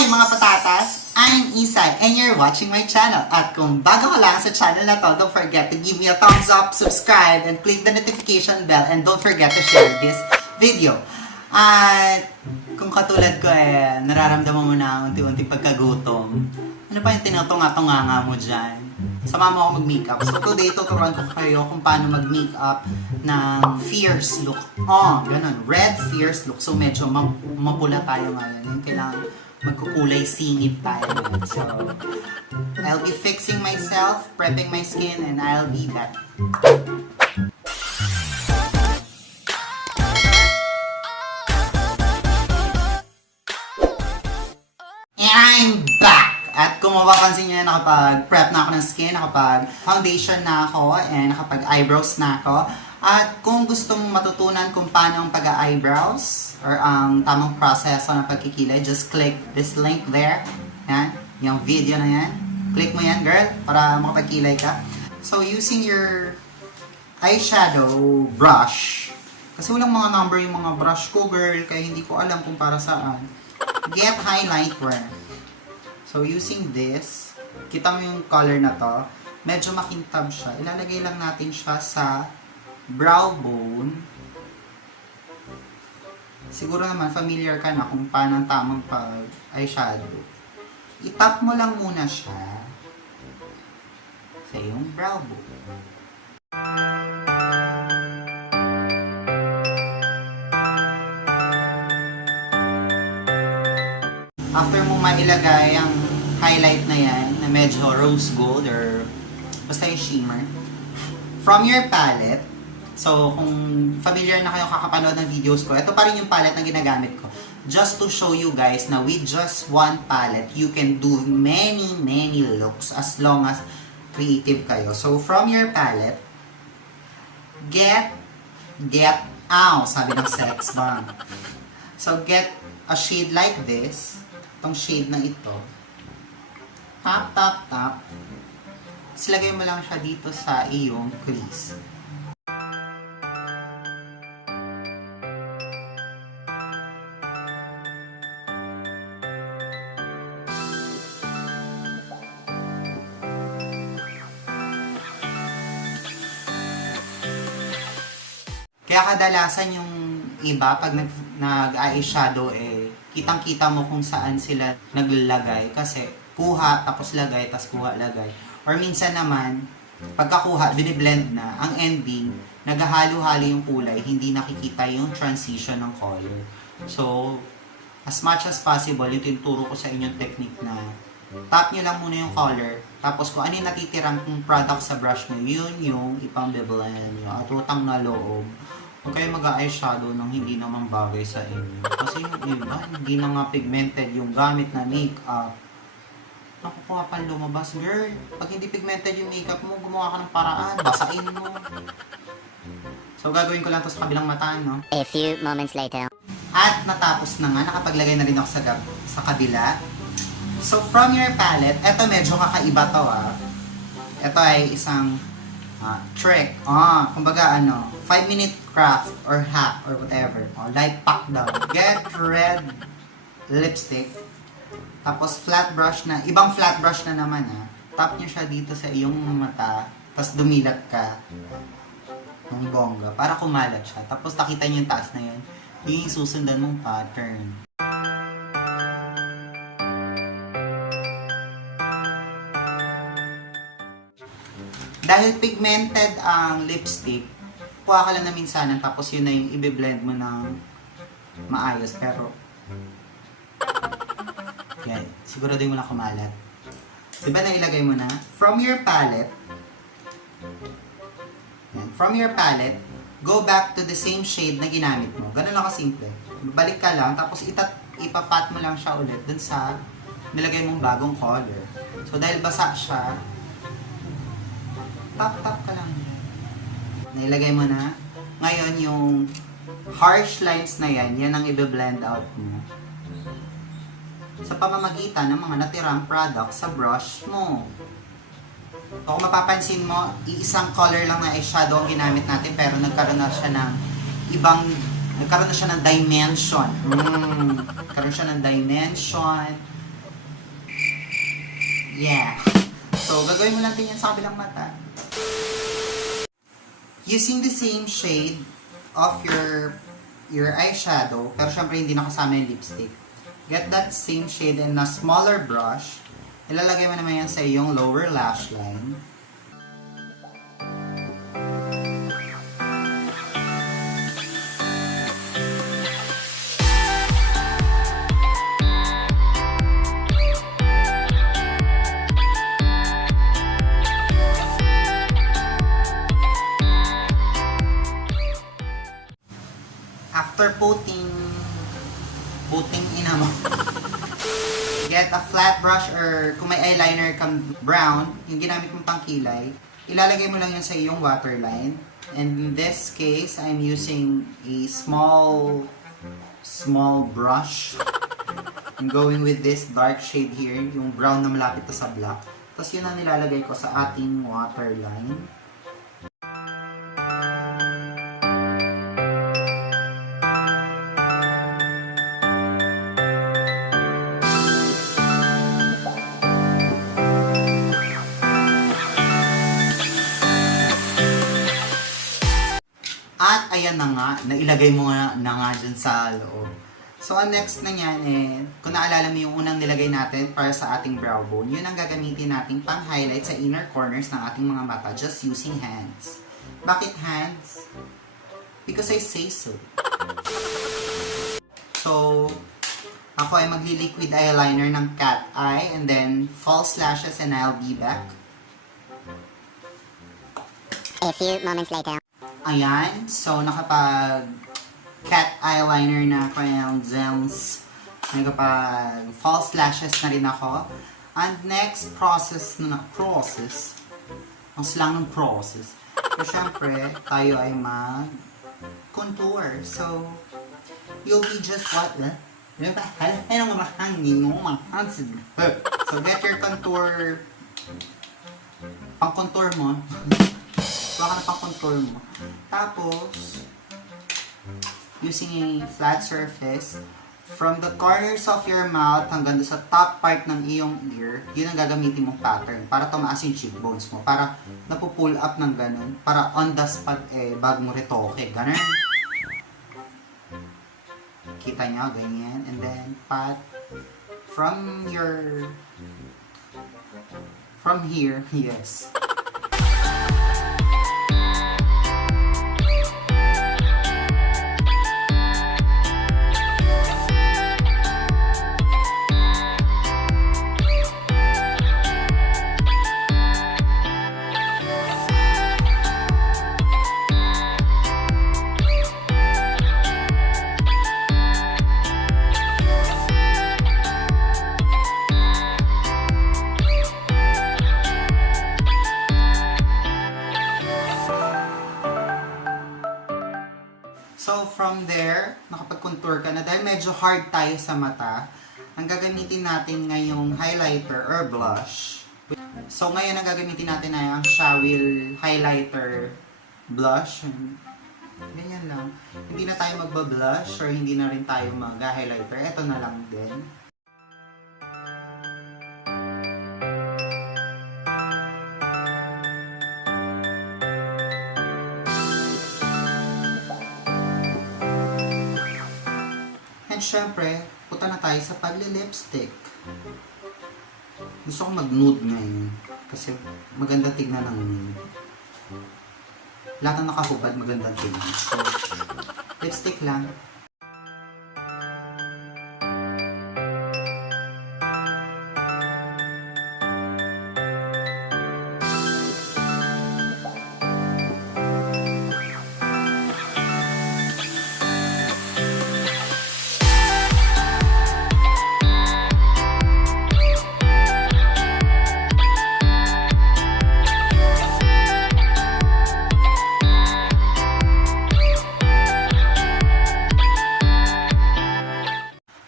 Hi mga patatas! I'm Isay and you're watching my channel. At kung bago ka lang sa channel na to, don't forget to give me a thumbs up, subscribe, and click the notification bell. And don't forget to share this video. At kung katulad ko nararamdaman mo na unti-unti pagkagutom. Ano pa yung tinatunga-tunga mo dyan? Sama mo ako mag-makeup. So today, tuturuan ko kayo kung paano mag-makeup ng fierce look. Ganun. Red fierce look. So medyo mapula tayo ngayon. Yung kailangan magkukulay singit tayo. So, I'll be fixing myself, prepping my skin, and I'll be back. And I'm back! At kung mapapansin nyo, nakapag-prep na ako ng skin, nakapag-foundation na ako, and nakapag-eyebrows na ako. At kung gusto mong matutunan kung paano ang pag-eyebrows or ang tamang proseso ng pagkikilay, just click this link there. Yan, yung video na yan. Click mo yan, girl, para makapagkilay ka. So, using your eyeshadow brush, kasi walang mga number yung mga brush ko, girl, kaya hindi ko alam kung para saan. Get highlighter. So, using this, kita mo yung color na to, medyo makintab siya. Ilalagay lang natin siya sa brow bone. Siguro naman familiar ka na kung paano ang tamang pag-eyeshadow. I-tap mo lang muna siya sa yung brow bone. After mo mailagay ang highlight na yan, na medyo rose gold or basta yung shimmer, from your palette, so kung familiar na kayo kakapanood ng videos ko, ito pa rin yung palette na ginagamit ko. Just to show you guys na with just one palette, you can do many looks as long as creative kayo. So from your palette, get sabi ng sex bomb. So get a shade like this, itong shade na ito. Tap. Silagay mo lang siya dito sa iyong crease. Kaya kadalasan yung iba, pag nag-eyeshadow kitang-kita mo kung saan sila naglalagay. Kasi kuha, tapos lagay, tapos kuha, lagay. Or minsan naman, pagkakuha, biniblend na, ang ending, naghahalo-halo yung kulay, hindi nakikita yung transition ng color. So, as much as possible, yung tinuturo ko sa inyong technique na tap nyo lang muna yung color, tapos kung ano yung natitirang product sa brush nyo, yun yung ipang-blend nyo. At utang na loob, huwag kayo mag-eyeshadow nang hindi naman bagay sa inyo. Kasi yung iba, hindi na nga pigmented yung gamit na makeup. Nakukuha pang lumabas, girl. Pag hindi pigmented yung makeup mo, gumawa ka ng paraan. Basain mo. So, gagawin ko lang to sa kabilang mata, no? A few moments later. At natapos na nga, nakapaglagay na rin ako sa kabila. So, from your palette, eto medyo kakaiba to, Ito ay isang trick. Kumbaga 5-minute craft or hack or whatever. Light pack daw. Get red lipstick. Tapos flat brush na, ibang flat brush na naman Tap nyo siya dito sa iyong mata. Tapos dumilat ka ng bongga para kumalat siya. Tapos nakita nyo yung taas na yun. Yun yung susundan mong pattern. Dahil pigmented ang lipstick, kuha ka lang na minsanan tapos yun na yung i-blend mo ng maayos. Pero yan, siguraduhin mo lang kumalat. Diba na ilagay mo na? From your palette, go back to the same shade na ginamit mo. Ganun lang kasimple. Balik ka lang, tapos ipapat mo lang siya ulit dun sa nilagay mong bagong color. So dahil basa siya, tap ka lang. Nailagay mo na. Ngayon yung harsh lines na yan ang i-blend out mo sa pamamagitan ng mga natirang product sa brush mo. So, kung mapapansin mo, iisang color lang na eyeshadow ang ginamit natin pero nagkaroon na siya ng dimension. Nagkaroon siya ng dimension. Yeah. So, gagawin mo lang din yan sa kabilang mata. Using the same shade of your eyeshadow, pero syempre hindi nakasama yung lipstick. Get that same shade in a smaller brush. Ilalagay mo naman yan sa iyong lower lash line. After putting ina mo. Get a flat brush or kung may eyeliner kang brown, yung ginamit mong pangkilay, ilalagay mo lang yun sa iyong waterline. And in this case, I'm using a small brush. I'm going with this dark shade here, yung brown na malapit na sa black. Tapos yun ang nilalagay ko sa ating waterline. At ayan na nga, nailagay mo na nga dyan sa loob. So, ang next na yan kung naalala mo yung unang nilagay natin para sa ating brow bone, yun ang gagamitin natin pang-highlight sa inner corners ng ating mga mata just using hands. Bakit hands? Because I say so. So, ako ay magli-liquid eyeliner ng cat eye and then false lashes and I'll be back. A few moments later. Ayan, so nakapag cat eyeliner na ako yung gems. Nakapag false lashes na rin ako. And next process, ang slang ng process. So syempre, tayo ay mag-contour. So, you'll be just what? So get your contour, pang-contour mo. Baka na pang-contour mo. Tapos, using a flat surface, from the corners of your mouth hanggang sa top part ng iyong ear, yun ang gagamitin mong pattern para tumaas yung cheekbones mo. Para napupull up ng ganun. Para on the spot, bago mo retoke. Ganun. Kita nyo, ganyan. And then, pat from here, yes. So, from there, nakapag-contour ka na. Dahil medyo hard tayo sa mata, ang gagamitin natin ngayong highlighter or blush. So, ngayon ang gagamitin natin ay ang Shawil highlighter blush. Ganyan lang. Hindi na tayo magba-blush or hindi na rin tayo mag-highlighter. Ito na lang din. Syempre, punta na tayo sa pagli-lipstick. Gusto ko mag-nude ngayon. Kasi maganda tignan ng nude. Lahat ng nakahubad magandang tignan. So, lipstick lang.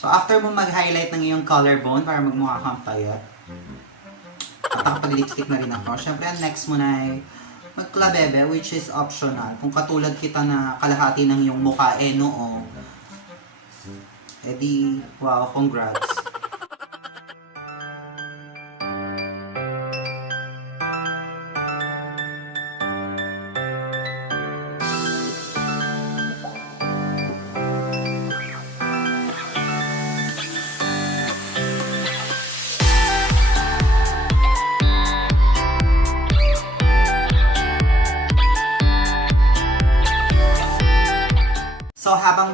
So, after mo mag-highlight ng iyong collarbone para magmukha kang payat, at nakapag-lipstick na rin ako, syempre, ang next mo na ay mag-klabebe, which is optional. Kung katulad kita na kalahati ng iyong mukha, noo, edi, wow, congrats.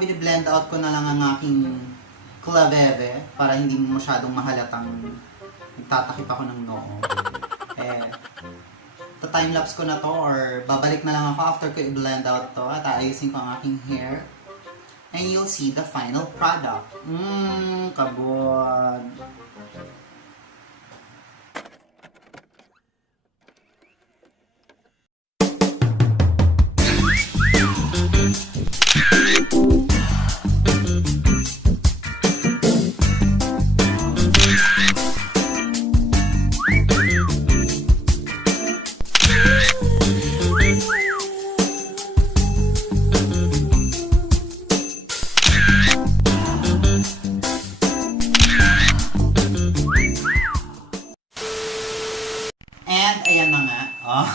biniblend out ko na lang ang aking claveve para hindi masyadong mahalatang nagtatakip ako ng noo. Ta-timelapse ko na to or babalik na lang ako after ko i-blend out to at aayusin ko ang aking hair. And you'll see the final product. Kabod! And ayan na nga. Oh.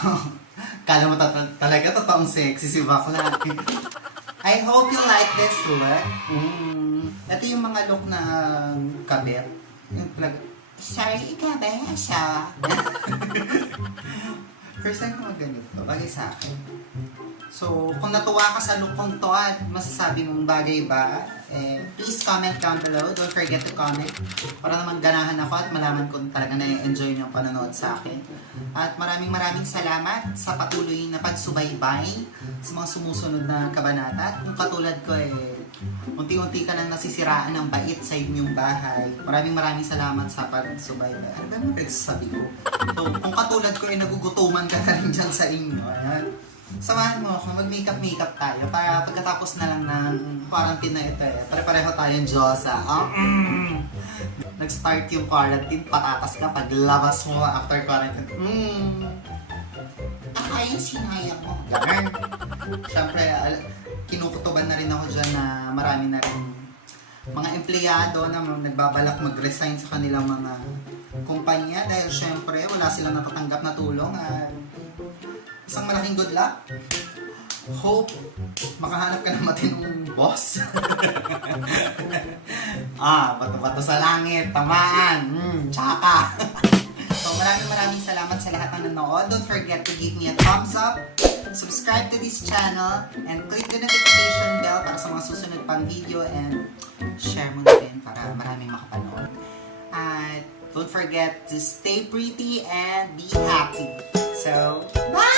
Kala mo talaga totoong sexy si bakla. I hope you like this look. Ito yung mga look na kabit. Yung sorry, ikabe siya. First time ko mag-ganito. Bagay sa akin. So, kung natuwa ka sa look kong to at masasabi mong bagay ba, please comment down below. Don't forget to comment para naman ganahan ako at malaman kung talaga na-enjoy niyo ang panonood sa akin. At maraming salamat sa patuloy na pagsubaybay sa mga sumusunod na kabanata. At kung katulad ko unti-unti ka nang nasisiraan ng bait sa inyong bahay. Maraming salamat sa pagsubaybay. Ano ba yung nagsasabi ko? So, kung katulad ko nagugutuman ka na rin dyan sa inyo. Ayan. Samahan mo ako, mag-makeup tayo para pagkatapos na lang ng quarantine na ito pare-pareho tayong Diyosa. Nag-start yung quarantine, patatas ka paglabas mo after quarantine. Yung sinayang mo. Ganern. Siyempre, kinukutuban na rin ako dyan na marami na rin mga empleyado na nagbabalak mag-resign sa kanilang mga kumpanya dahil siyempre wala silang natatanggap na tulong at isang malaking good luck. Hope makahanap ka ng matinong boss. Bato-bato sa langit, tamaan, tsaka. So maraming salamat sa lahat ng nanood. Don't forget to give me a thumbs up, subscribe to this channel, and click the notification bell para sa mga susunod pang video, and share mo na rin para maraming makapanood. At don't forget to stay pretty and be happy. So, bye!